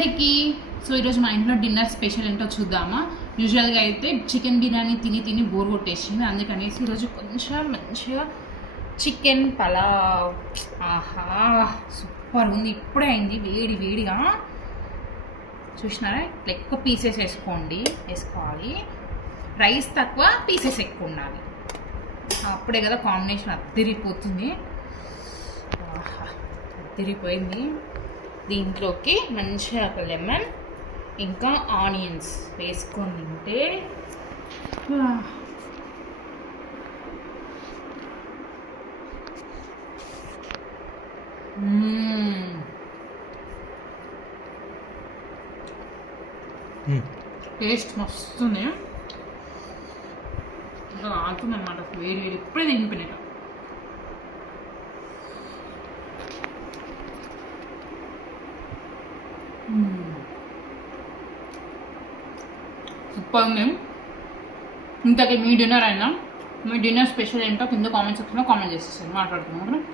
అందరికీ సో ఈరోజు మా ఇంట్లో డిన్నర్ స్పెషల్ ఏంటో చూద్దామా. యూజువల్గా అయితే చికెన్ బిర్యానీ తిని బోర్ కొట్టేసింది, అందుకనేసి ఈరోజు కొంచెం మంచిగా చికెన్ పలావ్. ఆహా సూపర్ ఉంది, ఇప్పుడే అయింది వేడిగా. చూసినారా, ఇట్లా ఎక్కువ పీసెస్ వేసుకోవాలి. రైస్ తక్కువ, పీసెస్ ఎక్కువ ఉండాలి, అప్పుడే కదా కాంబినేషన్ అద్దరిపోతుంది. ఆహా అద్దరిపోయింది. దీంట్లోకి మంచిగా ఒక లెమన్ ఇంకా ఆనియన్స్ వేసుకొని తింటే టేస్ట్ మస్తుంది. ఇంకా ఆగుతుంది అనమాట, వేడి ఇప్పుడే తినిపోయినాక. సూపర్ ఉంది. ఇంతకీ మీ డిన్నర్ అయినా, మీ డిన్నర్ స్పెషల్ ఏంటో కింద కామెంట్ సెక్షన్లో కామెంట్ చేసేసారు, మాట్లాడుతున్నాం.